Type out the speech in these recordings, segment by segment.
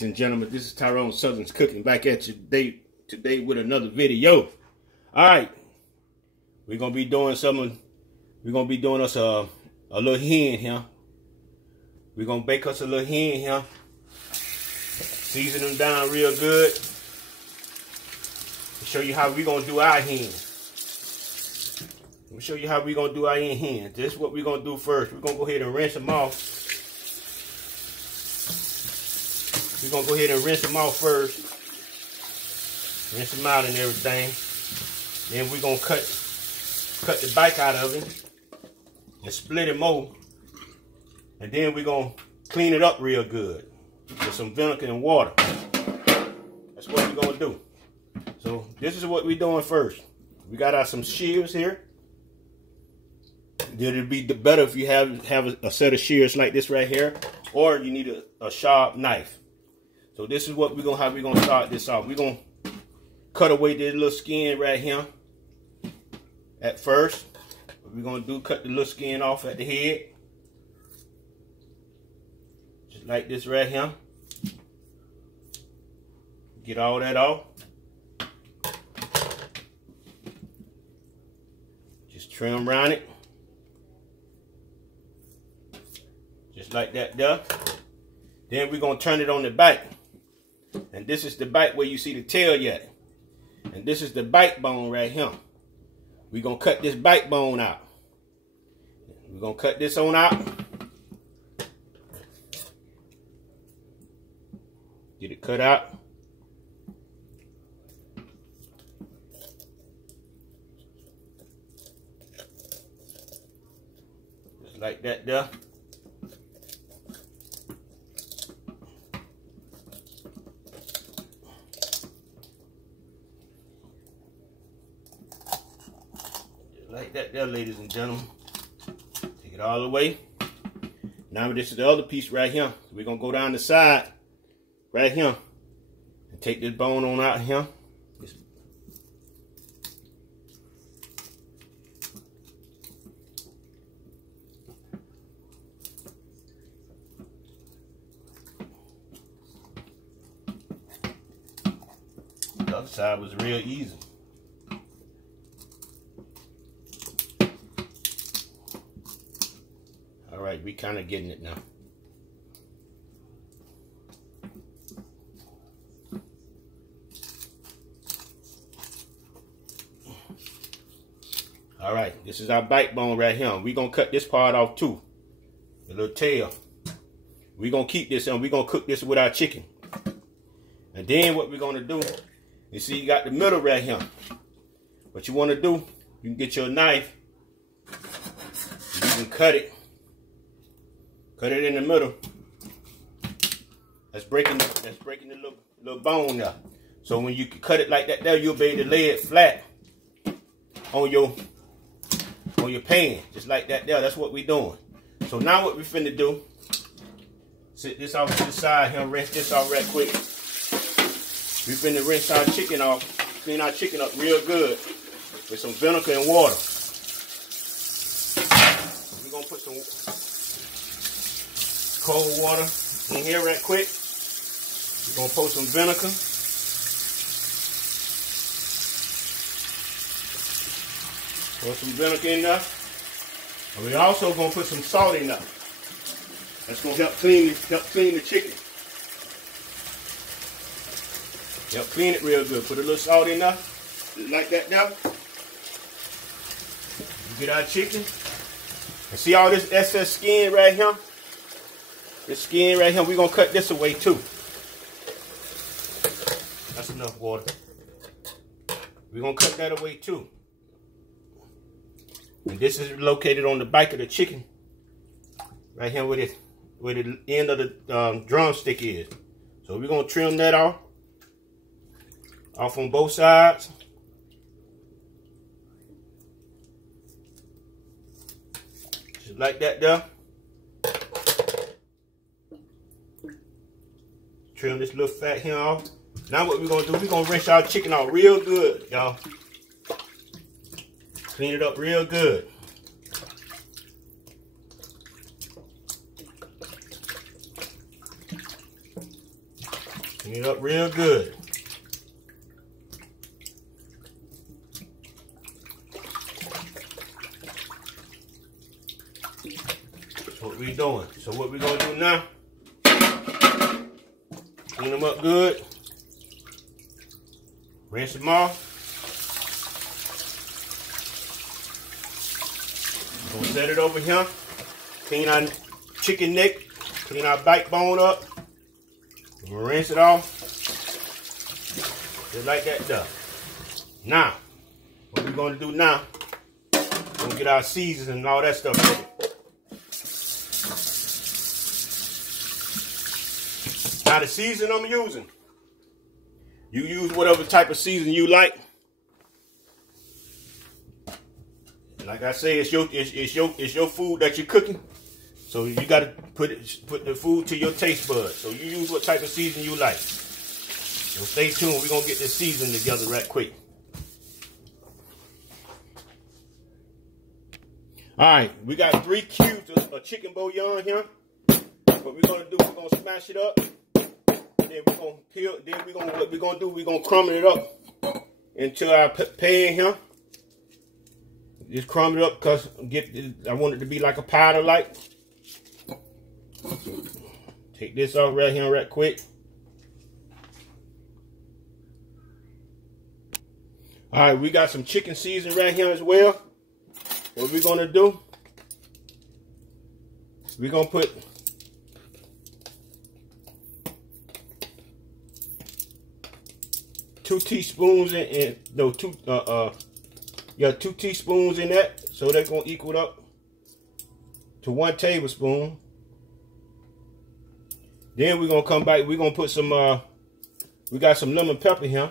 Ladies and gentlemen, this is Tyron'e Southern's Cooking back at you today with another video. Alright, we're gonna be doing us a little hen here. We're gonna bake us a little hen here. Season them down real good. Show you how we're gonna do our hen. Let me show you how we're gonna do our hen. This is what we're gonna do first. We're gonna go ahead and rinse them off. We're going to go ahead and rinse them off first. Rinse them out and everything. Then we're going to cut the bite out of him and split him over. And then we're going to clean it up real good with some vinegar and water. That's what we're going to do. So this is what we're doing first. We got some shears here. It'll be better if you have a set of shears like this right here, or you need a sharp knife. So this is what how we're gonna start this off. We're gonna cut away this little skin right here at first. What we're gonna do, cut the little skin off at the head. Just like this right here. Get all that off. Just trim around it. Just like that there. Then we're gonna turn it on the back. And this is the bite where you see the tail yet. And this is the bite bone right here. We're going to cut this bite bone out. We're going to cut this on out. Get it cut out. Just like that there. Like that there, ladies and gentlemen. Take it all the way. Now this is the other piece right here. We're going to go down the side right here and take this bone on out here. The other side was real easy. All right, we kind of getting it now. All right, this is our bite bone right here. We're going to cut this part off too. The little tail. We're going to keep this and we're going to cook this with our chicken. And then what we're going to do, you see you got the middle right here. What you want to do, you can get your knife. You can cut it. Cut it in the middle. That's breaking the little bone there. So when you cut it like that there, you'll be able to lay it flat on your pan. Just like that there. That's what we're doing. So now what we're finna do, sit this off to the side here, rinse this off right quick. We finna rinse our chicken off, clean our chicken up real good with some vinegar and water. We're gonna put some cold water in here right quick. We're going to pour some vinegar. Pour some vinegar in there. And we're also going to put some salt in there. That's going to help clean the chicken. Help clean it real good. Put a little salt in there. Just like that now. We get our chicken. And see all this excess skin right here? This skin right here, we're going to cut this away too. That's enough water. We're going to cut that away too. And this is located on the back of the chicken. Right here where the end of the drumstick is. So we're going to trim that off. Off on both sides. Just like that there. Trim this little fat here off. Now what we're going to do, we're going to rinse our chicken out real good, y'all. Clean it up real good. Clean it up real good. That's what we're doing. So what we're gonna do now, clean them up good. Rinse them off. We're gonna set it over here. Clean our chicken neck. Clean our backbone up. We're gonna rinse it off. Just like that done. Now, what we're gonna do now, we're gonna get our seasons and all that stuff ready. Now the season I'm using, you use whatever type of season you like. Like I say, it's your food that you're cooking. So you gotta put the food to your taste buds. So you use what type of season you like. So stay tuned. We're gonna get this season together right quick. All right, we got 3 cubes of chicken bouillon here. What we're gonna do, we're gonna smash it up. Then we're gonna peel. Then what we're gonna do, we're gonna crumble it up into our pan here. Just crumble it up because I want it to be like a powder like. Take this off right here right quick. All right, we got some chicken seasoning right here as well. What we're gonna do, we're gonna put two teaspoons in 2 teaspoons in that, so that's gonna equal up to 1 tablespoon. Then we're gonna come back, we're gonna put some we got some lemon pepper here.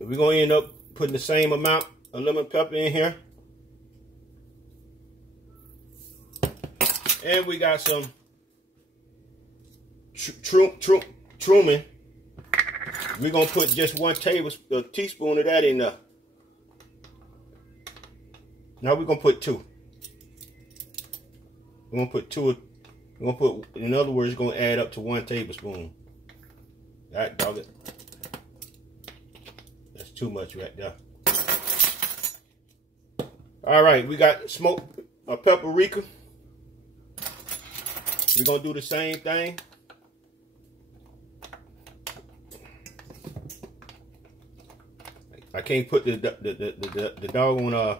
We're gonna end up putting the same amount of lemon pepper in here. And we got some Tyron'e. We're gonna put just 1 teaspoon of that in there. Now we're gonna put 2. We're gonna put 2. We're gonna put, in other words, it's gonna add up to 1 tablespoon. That dog it. That's too much right there. All right, we got smoked paprika. We're gonna do the same thing. I can't put the doggone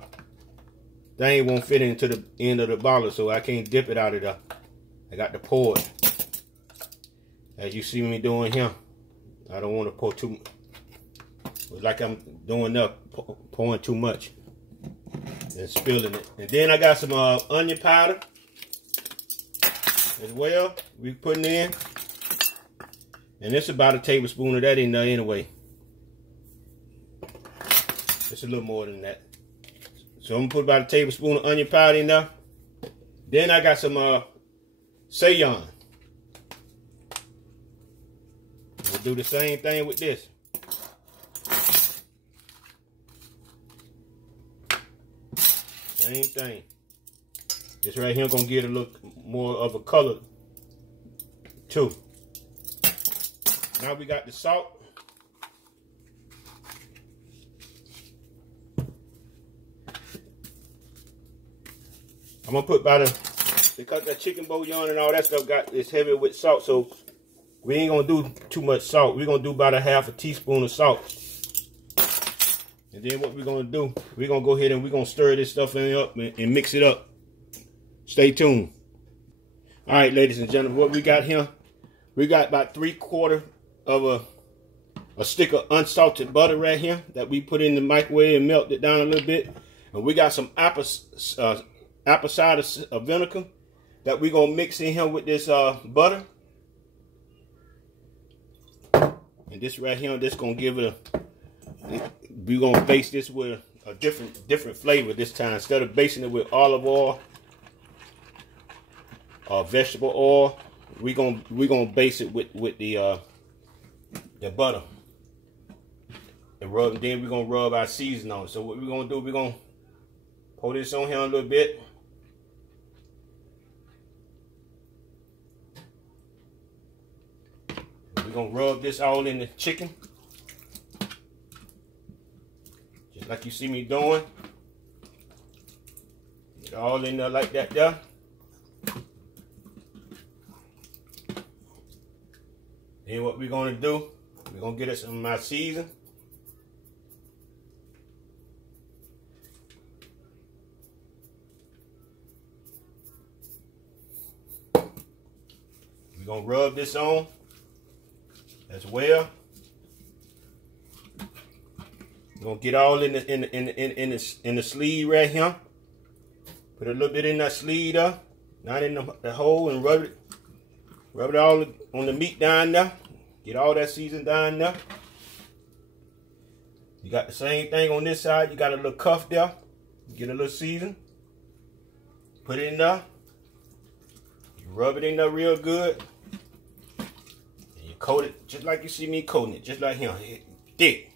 thing won't fit into the end of the bottle, so I can't dip it out of the. I got to pour it, as you see me doing here. I don't want to pour too. It's like I'm doing up, pouring too much and spilling it. And then I got some onion powder as well. We putting in, and it's about a tablespoon of that in there anyway. It's a little more than that. So I'm gonna put about a tablespoon of onion powder in there. Then I got some Tyron'e. We'll do the same thing with this. Same thing. This right here gonna get a look more of a color too. Now we got the salt. I'm gonna put about because that chicken bouillon and all that stuff is heavy with salt, so we ain't gonna do too much salt. We're gonna do about a 1/2 teaspoon of salt. And then what we're gonna do, we're gonna go ahead and we're gonna stir this stuff up and mix it up. Stay tuned. All right, ladies and gentlemen, what we got here, we got about 3/4 of a stick of unsalted butter right here that we put in the microwave and melt it down a little bit. And we got some apple cider vinegar that we're gonna mix in here with this butter. And this right here, this gonna give it we're gonna base this with a different flavor this time. Instead of basing it with olive oil or vegetable oil, we're gonna base it with the butter. And rub, then we're gonna rub our seasoning on it. So what we're gonna do, we're gonna pour this on here a little bit. gonna rub this all in the chicken. Just like you see me doing. Get it all in there like that there. Then what we're gonna do, we're gonna get us some of my season. We're gonna rub this on as well. We're gonna get all in the sleeve right here. Put a little bit in that sleeve there, not in the hole, and rub it all on the meat down there. Get all that season down there. You got the same thing on this side. You got a little cuff there. Get a little season. Put it in there. You rub it in there real good. And you coat it just like you see me coating it. Just like him. Thick.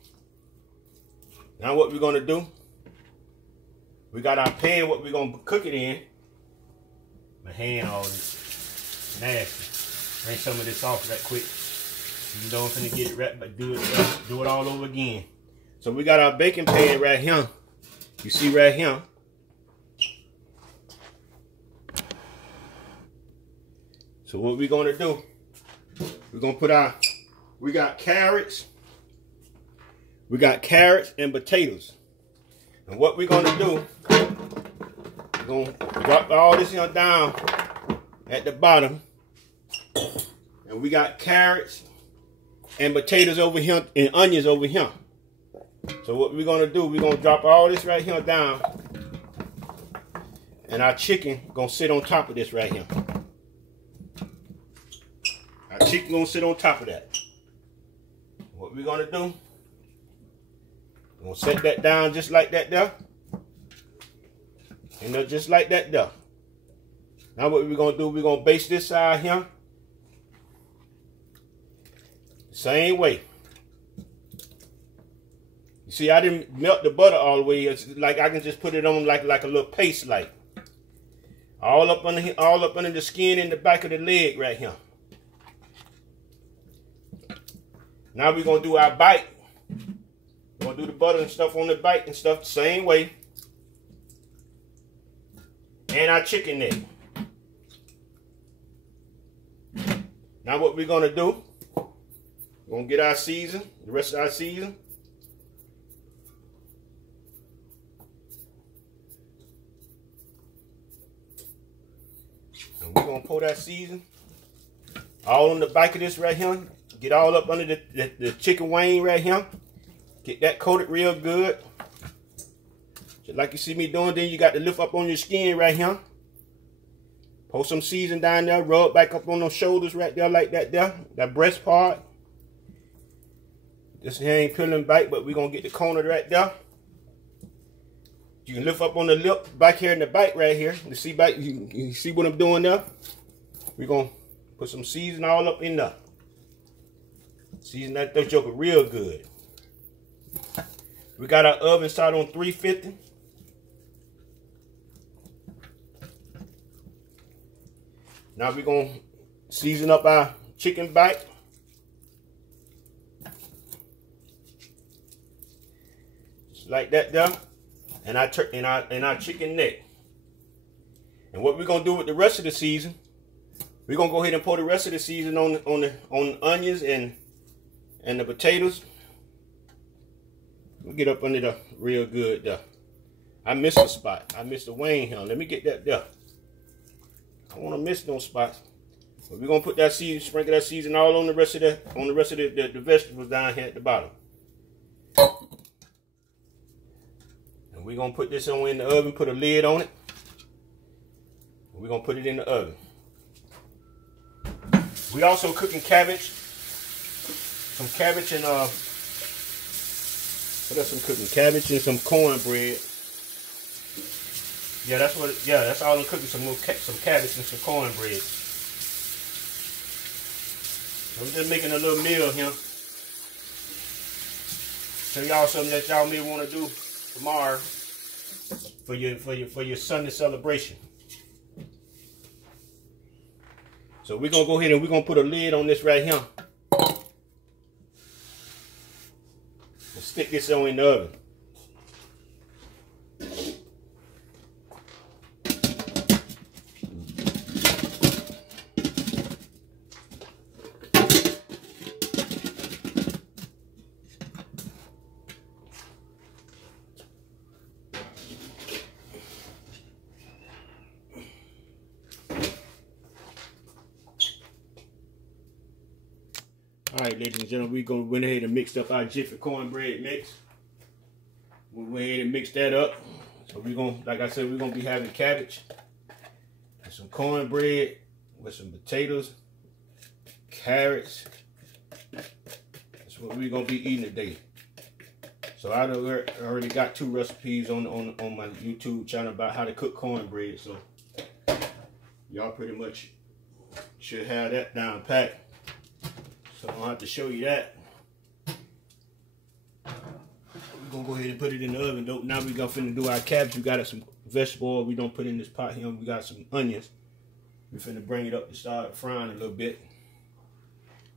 Now what we're going to do. We got our pan, what we're going to cook it in. My hand all this nasty. Rinse some of this off that quick. You know I'm finna get it right, but do it all over again. So we got our baking pan right here. You see right here. So what we're gonna do, we're gonna put we got carrots and potatoes. And what we're gonna do, we're gonna drop all this here down at the bottom. And we got carrots and potatoes over here and onions over here. So what we're gonna do, we're gonna drop all this right here down, and our chicken gonna sit on top of this right here. Our chicken gonna sit on top of that. What we're gonna do, we're gonna set that down just like that there, and just like that there. Now what we're gonna do, we're gonna baste this side here. Same way. You see, I didn't melt the butter all the way. It's like I can just put it on like a little paste, like all up under the skin in the back of the leg right here. Now we're gonna do our bite. We're gonna do the butter and stuff on the bite and stuff the same way. And our chicken neck. Now what we're gonna do, we're gonna get our season, the rest of our season. And we're gonna pour that season all on the back of this right here. Get all up under the chicken wing right here. Get that coated real good. Just like you see me doing. Then you got to lift up on your skin right here. Pour some season down there. Rub back up on those shoulders right there like that there. That breast part. This here ain't peeling back, but we're going to get the corner right there. You can lift up on the lip back here in the bite right here. You see back, you see what I'm doing there? We're going to put some season all up in there. Season that joker real good. We got our oven started on 350. Now we're going to season up our chicken bite. Like that there, and our chicken neck. And what we're gonna do with the rest of the season, we're gonna go ahead and pour the rest of the season on the onions and the potatoes. We'll get up under the real good there. I missed a spot. I missed the wing here. Let me get that there. I don't want to miss those spots. But we're gonna put that season, sprinkle that season all on the rest of the vegetables down here at the bottom. We're going to put this on in the oven, put a lid on it. We're going to put it in the oven. We also cooking cabbage. Some cabbage and, what else I'm cooking? Cabbage and some cornbread. Yeah, that's all I'm cooking, some cabbage and some cornbread. I'm just making a little meal here. Show y'all something that y'all may want to do tomorrow for your Sunday celebration. So we're gonna go ahead and we're gonna put a lid on this right here. stick this on in the oven. Alright, ladies and gentlemen, we're going to went ahead and mixed up our Jiffy cornbread mix. We went ahead and mixed that up. So we're going to, like I said, we're going to be having cabbage and some cornbread with some potatoes, carrots. That's what we're going to be eating today. So I already got 2 recipes on my YouTube channel about how to cook cornbread. So y'all pretty much should have that down pat. So I don't have to show you that. We're gonna go ahead and put it in the oven. Now we're gonna finna do our cabbage. We got some vegetable oil we don't put in this pot here. We got some onions. We're finna bring it up to start frying a little bit.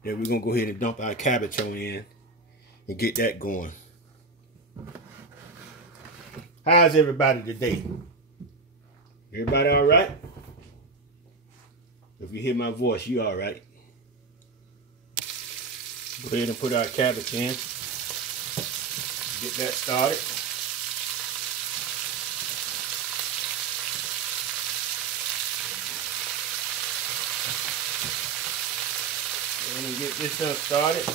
Then we're gonna go ahead and dump our cabbage on in and get that going. How's everybody today? Everybody all right? If you hear my voice, you all right? Go ahead and put our cabbage in. Get that started. And get this stuff started.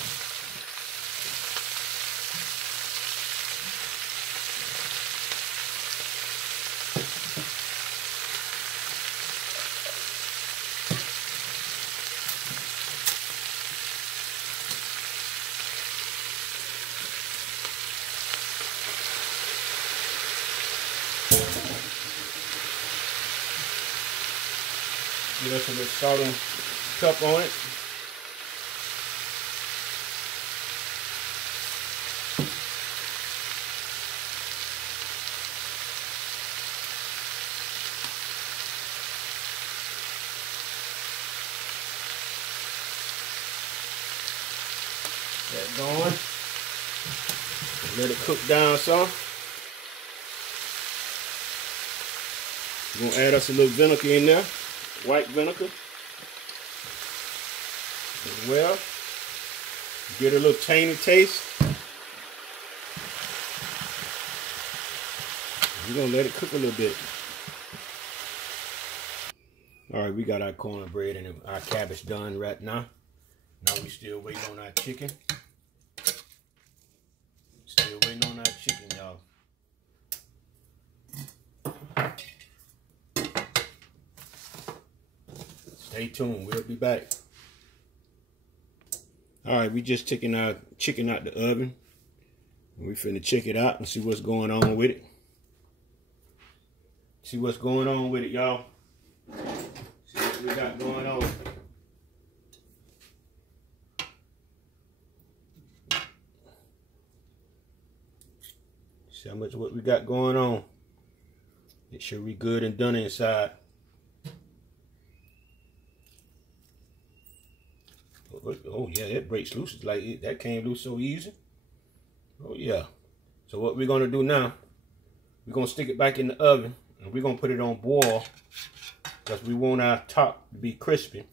Get us a little salt and cup on it. That going. Let it cook down some. We're gonna add us a little vinegar in there. White vinegar as well. Get a little tangy taste. We're gonna let it cook a little bit. All right, we got our cornbread and our cabbage done right now. Now we still waiting on our chicken. Still waiting on our chicken, y'all. Stay tuned, we'll be back. Alright, we just taking our chicken out the oven. We finna check it out and see what's going on with it. See what's going on with it, y'all. See what we got going on. See how much what we got going on. Make sure we good and done inside. Oh yeah, it breaks loose. It's like that came loose so easy. Oh yeah. So what we're gonna do now, we're gonna stick it back in the oven and we're gonna put it on boil because we want our top to be crispy.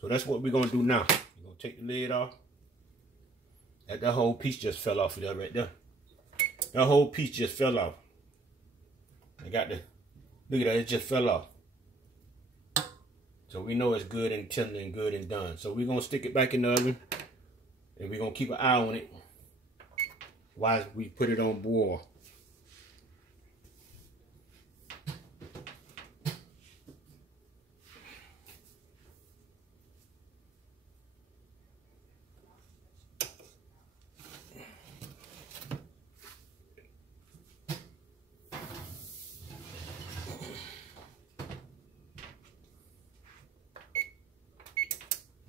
So that's what we're gonna do now. We're gonna take the lid off. That whole piece just fell off of there right there. That whole piece just fell off. I got the, look at that, it just fell off. So we know it's good and tender and good and done. So we're going to stick it back in the oven. And we're going to keep an eye on it while we put it on boil.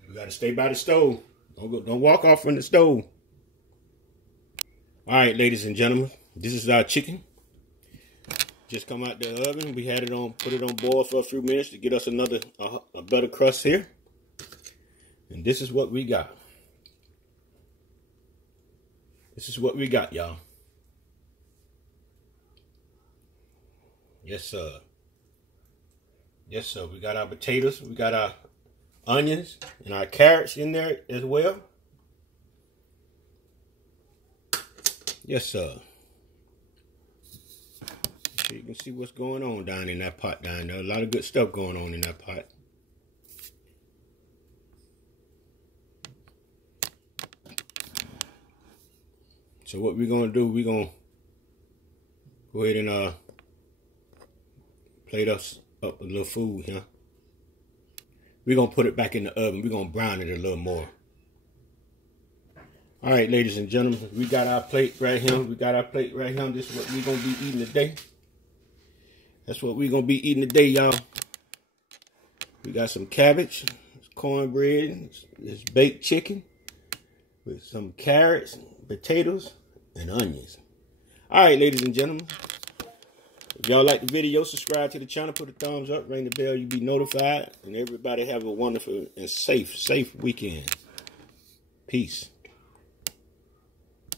You gotta stay by the stove. Don't walk off from the stove. All right, ladies and gentlemen, this is our chicken. Just come out the oven. We had it on, put it on boil for a few minutes to get us another a better crust here. And this is what we got. This is what we got, y'all. Yes, sir. Yes, sir. We got our potatoes. We got our onions and our carrots in there as well. Yes, sir. So you can see what's going on down in that pot down there. A lot of good stuff going on in that pot. So what we're going to do, we're going to go ahead and plate us up a little food here. We're going to put it back in the oven. We're going to brown it a little more. All right, ladies and gentlemen, we got our plate right here. We got our plate right here. This is what we're going to be eating today. That's what we're going to be eating today, y'all. We got some cabbage, cornbread, this baked chicken with some carrots, potatoes, and onions. All right, ladies and gentlemen. If y'all like the video, subscribe to the channel, put a thumbs up, ring the bell, you'll be notified. And everybody have a wonderful and safe weekend. Peace.